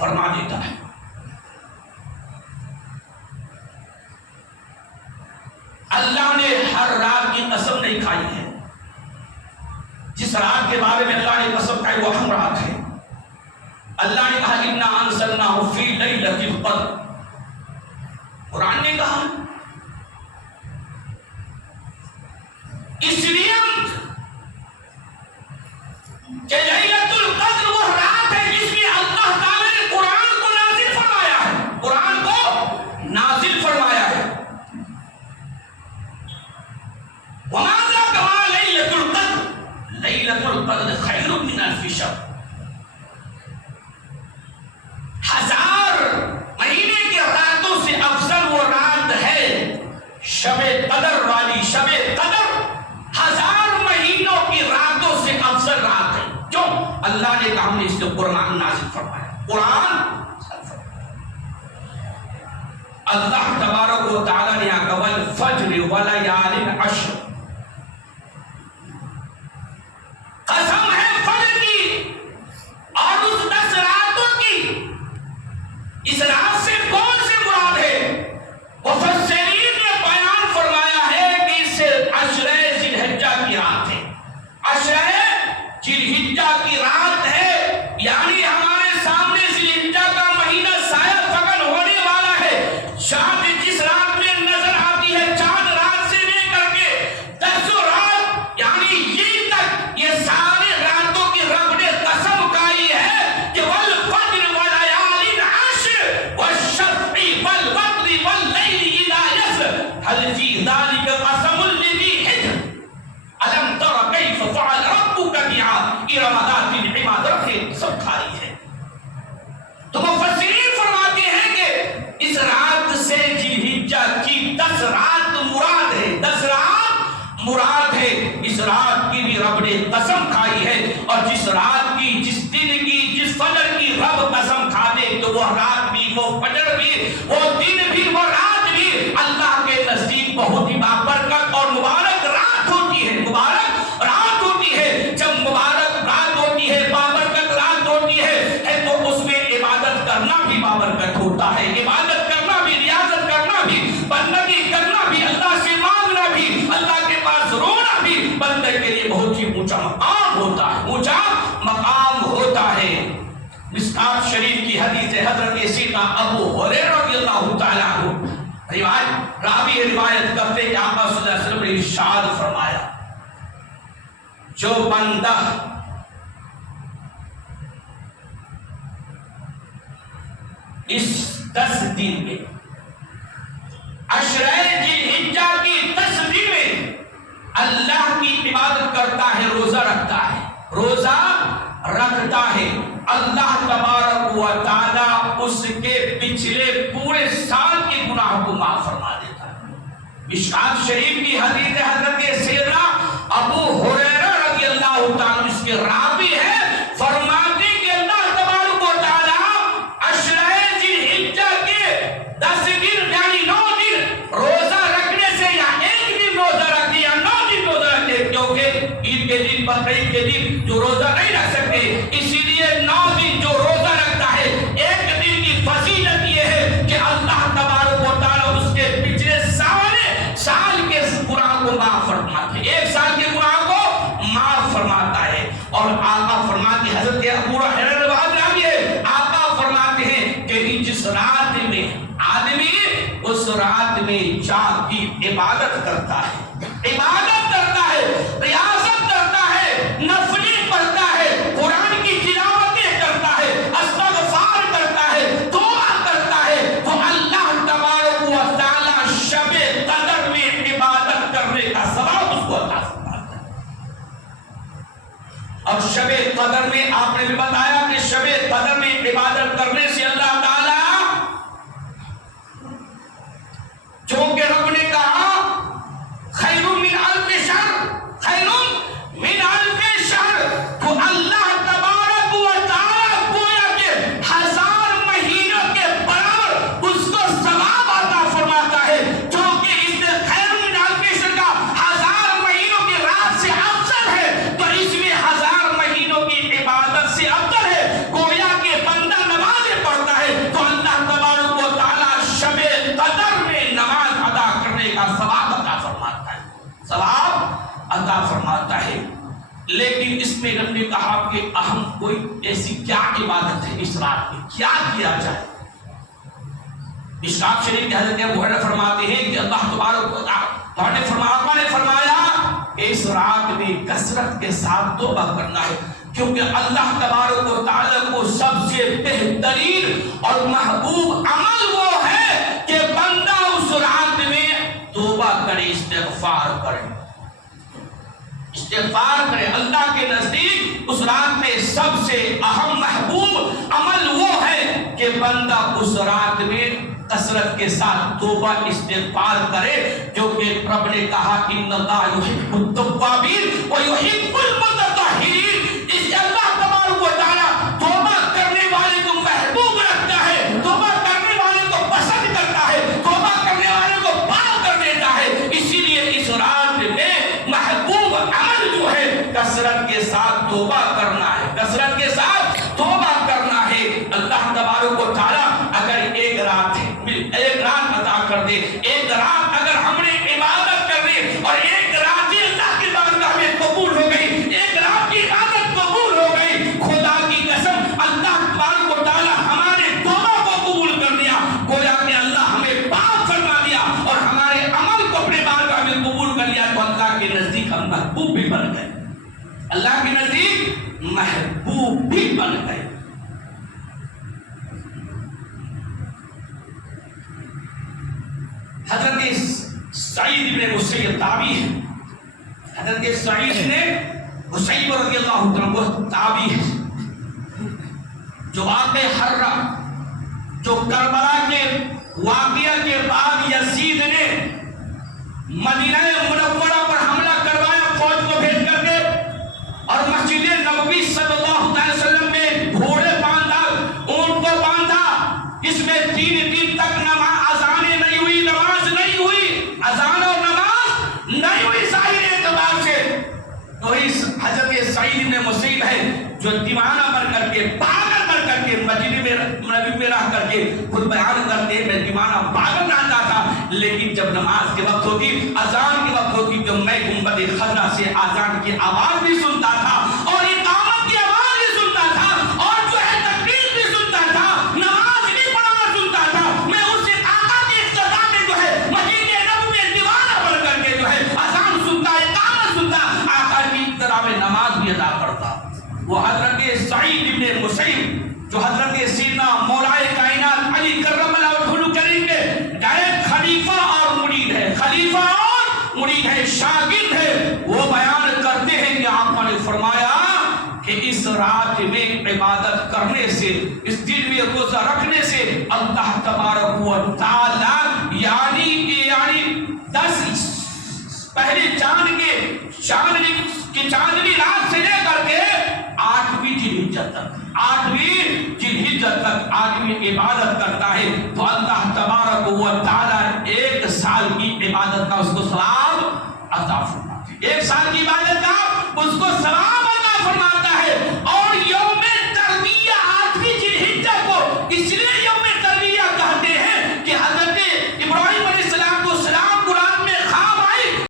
فرما دیتا ہے۔ اللہ نے ہر رات کی قسم نہیں کھائی ہے، جس رات کے بارے میں اللہ نے قسم کھائی وہ اہم رات ہے۔ اللہ نے کہا اِنَّا أَنزَلْنَاهُ فِي لَيْلَةِ الْقَدْرِ، قرآن نے کہا اس لیے کہ لیلۃ القدر وہ رات ہے جس میں اللہ تعالی نے قرآن کو نازل فرمایا ہے، قرآن کو نازل فرمایا ہے۔ وَمَا أَدْرَاكَ مَا لَيْلَةُ الْقَدْرِ لَيْلَةُ الْقَدْرِ خَيْرٌ مِنْ أَلْفِ شَهْرٍ، ہزار مہینے کی راتوں سے افضل وہ رات ہے شب قدر والی۔ شب قدر ہزار مہینوں کی راتوں سے افضل رات ہے، کیوں؟ اللہ نے کہا ہم نے اس سے قرآن نازل فرمایا، قرآن اللہ تبارک و تعالی نے کہا والفجر ولیال عشر، قسم ہے فجر کی اور اس 10 راتوں کی۔ اس رات سے کون سے مراد ہے؟ مفسرین نے بیان فرمایا ہے کہ اس سے عشرہ ذی الحجہ کی رات ہے، عشرہ ذی الحجہ کی رات ہے، یعنی ہمارے سامنے ذی الحجہ کا مہینہ سایہ فگن ہونے والا ہے۔ چاند جس رات میں نظر آتی ہے، چاند رات سے لے کر کے 10 رات یعنی یہ تک، یہ سارے راتوں کی رب نے قسم کھائی ہے کہ والفجر ولیال عشر والشفع والوتر واللیل اذا یسر هل فی ذلک قسم لذی حجر الم تر کیف فعل ربک بعاد ارم ذات العماد، رکھے سب کھائی ہے۔ تو مفسرین فرماتے ہیں کہ اس رات سے ذی الحجہ کی 10 رات مراد ہے، 10 رات مراد ہے۔ اس رات کی بھی رب نے قسم کھائی ہے، اور جس رات کی، جس دن کی، جس فجر کی رب قسم کھا دے تو وہ رات بھی، وہ فجر بھی، وہ دن بھی، وہ رات بھی اللہ کے نزدیک بہت ہی بابرکت اور مبارک رات ہوتی ہے، مبارک رات ہوتی ہے۔ جب مبارک رات ہوتی ہے، بابرکت رات ہوتی ہے تو اس میں عبادت کرنا بھی بابرکت ہوتا ہے، عبادت کرنا بھی، ریاضت کرنا بھی، بندگی کرنا بھی، اللہ سے مانگنا بھی، اللہ کے پاس رونا بھی بندے کے لیے بہت ہی اونچا مقام ہوتا ہے، اونچا مقام ہوتا ہے۔ مشکوٰۃ شریف کی حدیث حضرت سیدنا ابو ہریرہ رضی اللہ تعالیٰ عنہ روایت، راوی روایت کرتے کہ آقا صلی اللہ علیہ وسلم نے ارشاد فرمایا جو بندہ اس 10 دن میں، عشرہ ذی الحجہ کی 10 دن میں اللہ کی عبادت کرتا ہے، روزہ رکھتا ہے، روزہ رکھتا ہے، اللہ تبارک و تعالی اس کے پچھلے پورے سال کے گناہ کو معاف فرما دیتا ہے۔ مشکوٰۃ شریف کی حدیث حضرت سیدنا ابو ہریرہ رضی اللہ تعالیٰ اس کے راوی ہے، فرماتے کہ اللہ تبارک و تعالی عشرہ ذی الحجہ کے 10 دن یعنی 9 دن روزہ رکھنے سے، یا ایک دن روزہ رکھتے یا 9 دن روزہ رکھتے، کیونکہ عید کے دن، بقرعید کے دن جو روزہ نہیں رکھ سکتے، اسی لیے 9 دن جو روزہ رکھتا ہے، ایک دن کی فضیلت یہ ہے کہ اللہ تبارک و تعالی اس کے پچھلے سال کے گناہ کو معاف فرماتے ہیں، ایک سال کے گناہ کو معاف فرماتا ہے۔ اور آقا فرماتے ہیں، حضرت ابو ہریرہ روایت ہے، آقا فرماتے ہیں کہ جس رات میں آدمی اس رات میں جاگ کی عبادت کرتا ہے، عبادت کرتا ہے، ریاضت کرتا ہے، نفلی پڑھتا ہے، قرآن کی تلاوتیں کرتا ہے، استغفار کرتا ہے، دعا کرتا ہے، تو اللہ تبارک و تعالی شب قدر میں عبادت کرنے کا ثواب اس کو عطا فرماتا ہے۔ اور شب قدر میں آپ نے بھی بتایا کہ شب قدر میں عبادت کرنے سے اللہ تعالی، چونکہ رب نے کہا لیکن اس میں ہم نے کہا کہ اہم کوئی ایسی کیا عبادت ہے اس رات میں کیا کیا جائے؟ مشکات شریف کے حضرت ابو ہریرہ فرماتے ہیں کہ اللہ تبارک و تعالی نے فرمایا کہ اس رات میں کثرت کے ساتھ توبہ کرنا ہے، کیونکہ اللہ تبارک و تعالی کو سب سے بہترین اور محبوب عمل وہ ہے کہ بندہ اس رات میں توبہ کرے، استغفار کرے، استغفار کرے۔ اللہ کے نزدیک اس رات میں سب سے اہم محبوب عمل وہ ہے کہ بندہ اس رات میں کثرت کے ساتھ توبہ استغفار کرے، کیونکہ رب نے کہا ان اللہ یحب التوابین ویحب المتطہرین۔ اس اللہ تبارک و تعالی توبہ کرنے والے کو محبوب رکھتا ہے، توبہ کرنے والے کو پسند کرتا ہے، توبہ کرنے والے کو پاک کر دیتا ہے۔ اسی لیے اس رات میں محبوب عمل جو ہے کثرت کے ساتھ توبہ کرنا ہے، کثرت کے ساتھ توبہ کرنا ہے۔ اللہ تبارک و تعالی اگر ایک رات عطا کر دے، ایک رات اگر ہم نے عبادت کر دی اور ایک رات ہی اللہ کی بارگاہ میں قبول ہو گئی، ایک رات کی عبادت قبول ہو گئی، خدا کی قسم اللہ تبارک و تعالی ہمارے توبہ کو قبول کر دیا، گویا کہ اللہ ہمیں پاک فرما دیا اور ہمارے عمل کو اپنے بارگاہ میں قبول کر لیا، تو اللہ کے نزدیک ہم محبوب بھی بن گئے، اللہ کے نزدیک محبوب بھی بن گئے۔ حضرت سعید بن مسیب تابعی ہے، حضرت سعید بن مسیب رضی اللہ عنہ وہ تابعی ہے جو واقع حرہ، جو کربلا کے واقعہ کے بعد یزید نے مدینہ منورہ پر حملہ کروایا فوج کو بھیج کر کے، اور مسجد نبوی صلی اللہ علیہ وسلم میں گھوڑے باندھا، اونٹ کو باندھا، اس میں 3 دن تک اذانیں نہیں ہوئی، نماز نہیں ہوئی، اذان اور نماز نہیں ہوئی ظاہر اعتبار سے۔ تو اس حضرت سعید بن مسیب ہے جو دیوانہ بن کر کے، پاگل بن کر کے مسجد نبوی میں رہ کر کے خود بیان کرتے ہیں میں دیوانہ پاگل نہ تھا، لیکن جب نماز کے وقت ہوتی، اذان کے وقت ہوتی، تو میں گنبد خضرا سے اذان کی آواز بھی سنتا تھا اور اقامت کی آواز بھی سنتا تھا اور جو ہے تکبیر بھی سنتا تھا، نماز بھی پڑھنا سنتا تھا۔ میں اس سے آقا کی اقتداء میں جو ہے مسجد نبوی میں دیوانہ بن کر کے جو ہے اذان سنتا، اقامت سنتا، آقا کی اقتداء میں نماز بھی ادا کرتا۔ وہ حضرت سعید بن مسیب جو حضرت سیدنا مولائے کائنات علی کرم اللہ وجہہ کریم کے ڈائریکٹ خلیفہ اور مرید ہے، خلیفہ اور مرید ہے، شاگرد ہے، وہ بیان کرتے ہیں کہ آقا نے فرمایا کہ اس رات میں عبادت کرنے سے، اس دن میں روزہ رکھنے سے اللہ تبارک و تعالی یعنی 10 پہلے چاندنی رات سے لے کر کے 8ویں ذی الحجہ تک آدمی عبادت کرتا ہے تو اللہ تبارک و تعالی 1 سال کی عبادت کا اس کو ثواب عطا فرماتے ہیں، 1 سال کی عبادت کا اس کو ثواب